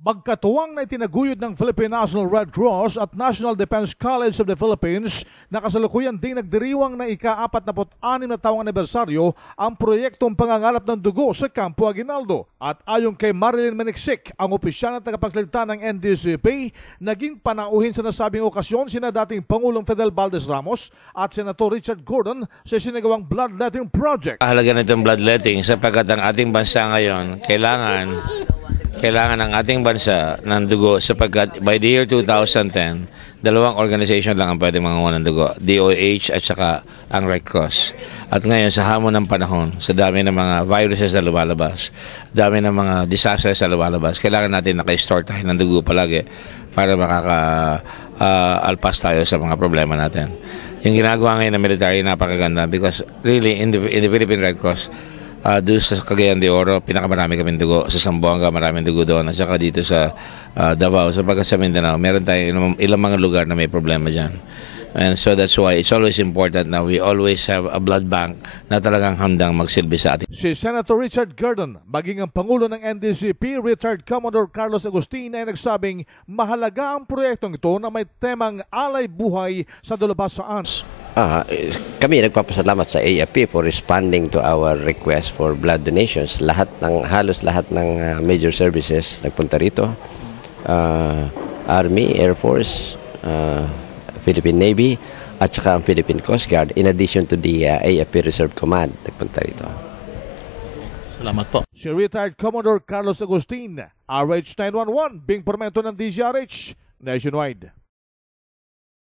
Magkatuwang na itinaguyod ng Philippine National Red Cross at National Defense College of the Philippines na kasalukuyan ding nagdiriwang na ika-46 na taong anibersaryo ang proyektong pangangalap ng dugo sa Campo Aguinaldo. At ayon kay Marilyn Maniksik, ang opisyal na tagapagsalita ng NDCP, naging panauhin sa nasabing okasyon sina dating Pangulong Fidel Valdez Ramos at Senator Richard Gordon sa sinagawang bloodletting project. Halaga nitong bloodletting sapagkat ang ating bansa ngayon kailangan ng ating bansa ng dugo sapagkat by the year 2010, dalawang organization lang ang pwedeng manguha ng dugo, DOH at saka ang Red Cross. At ngayon sa hamon ng panahon, sa dami ng mga viruses na lumalabas, dami ng mga disasters na lumalabas, kailangan natin naka-store tayo ng dugo palagi para makaka-alpas tayo sa mga problema natin. Yung ginagawa ngayon ng military napakaganda because really in the Philippine Red Cross, doon sa Cagayan de Oro, pinakamarami kaming dugo. Sa Zamboanga, maraming dugo doon. At saka dito sa Davao, sapagkat sa Mindanao, meron tayong ilang mga lugar na may problema dyan. And so that's why it's always important na we always have a blood bank na talagang handang magsilbi sa atin. Si Senator Richard Gordon, maging ang Pangulo ng NDCP, retired Commodore Carlos Agustin, ay nagsabing mahalaga ang proyektong ito na may temang alay buhay sa dalubhasaan. Kami nagpapasalamat sa AFP for responding to our request for blood donations. Halos lahat ng major services nagpunta rito. Army, Air Force, Philippine Navy, at saka ang Philippine Coast Guard, in addition to the AFP Reserve Command, nagpunta rito. Salamat po. Si retired Commodore Carlos Agustin, RH 911, Bing Pormento ng DZRH Nationwide.